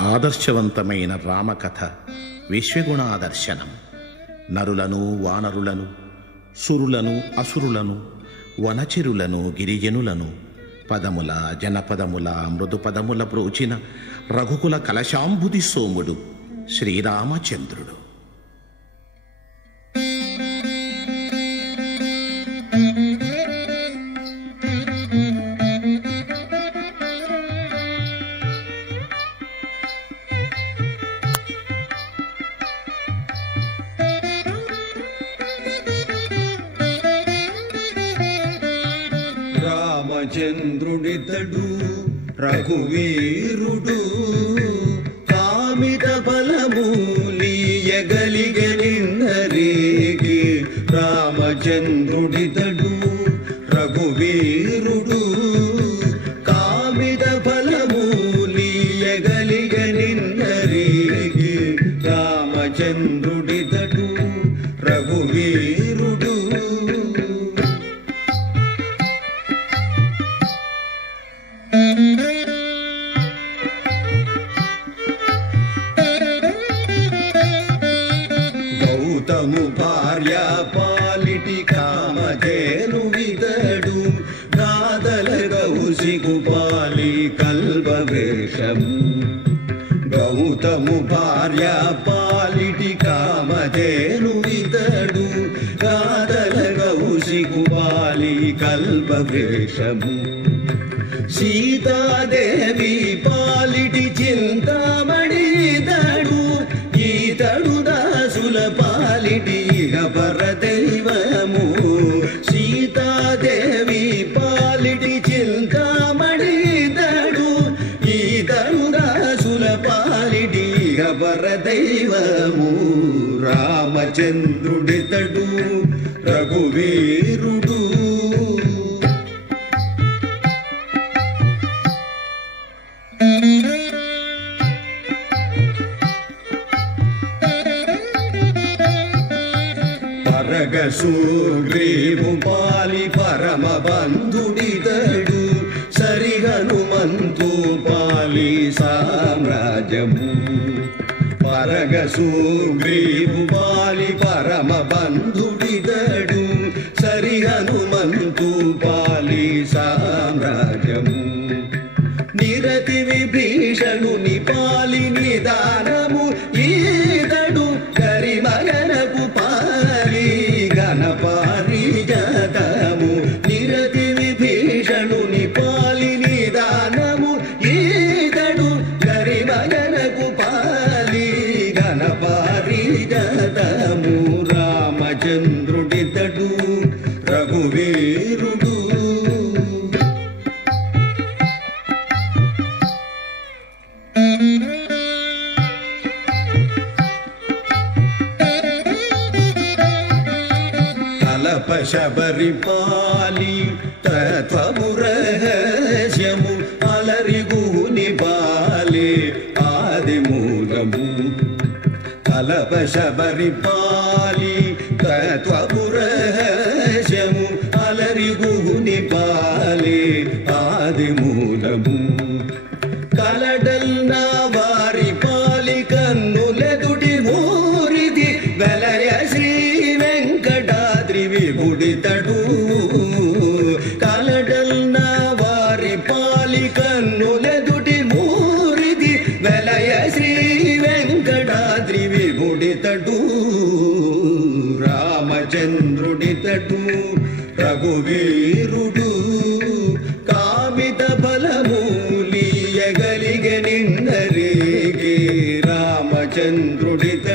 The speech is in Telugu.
ఆదర్శవంతమైన రామకథ విశ్వగుణాదర్శనం. నరులను వానరులను, సురులను అసురులను, వనచిరులను గిరిజనులను పదముల జనపదముల మృదుపదముల ప్రోచిన రఘుకుల కలశాంబుది సోముడు శ్రీరామచంద్రుడు. రామచంద్రుడితడు రఘువీరుడు, కామిత బలమూలియగలిగనిన్నరేగి. రామచంద్రుడితడు రఘువీరుడు, కామిత బలమూలియగలిగనిన్నరేగి. రామచంద్రుడితడు రఘువీరుడు. గౌతము భార్య పాలిటి కామధేను విదడు, నాదల కౌశికు పాలి కల్పవృక్షము. గౌతము భార్య పాలిటి కామధేను విదడు, నాదల కౌశికు పాలి కల్పవృక్షము. సీతాదేవి పాలిటి చింతామణి ఇతడు, ఈతడు దాసుల పాలిటి పరదైవము. సీతాదేవి పాలిటి చింతామణి ఇతడు, ఈతడు దాసుల పాలిటి పరదైవము. రామచంద్రుడితడు రఘువీరుడు. పరగసుగ్రీవు పాలి పరమ బంధుడితడు, సరి హనుమంతు పాలి సామ్రాజ్యము. పరగసుగ్రీవు పాలి పరమ బంధుడితడు, సరి హనుమంతు పాలి సామ్రాజ్యము. నిరతి విభీషణుని పాలి నిదానము ఈతడు, కరిమగనకు పాలి ఘనపారిజాతము. నిరతి విభీషణుని పాలి నిదానము ఈతడు, కరిమగనకు పాలి ఘనపారిజాతము. రామచంద్రుడితడు రఘువీరుడు. కలప శబరి పాలి తత్వము రహస్యము, అలరిగుని పాలి ఆదిమూలము. కలప శబరి పాలి తత్వము రహస్యము, అలరిగుని పాలి ఆదిమూలము. కలడల్న వారి పాలి కన్నులెదుటి మూరిది, వెలయ శ్రీ వెంకటాద్రి విభుడితడు. కలడల్న వారి పాలి కన్నులెదుటి మూరిది, వెలయ శ్రీ వెంకటాద్రి విభుడితడు. రామచంద్రుడితడు రఘువీరుడు, కామిత బలమూలియగలిగనిన్నరేగి. రామచంద్రుడితడు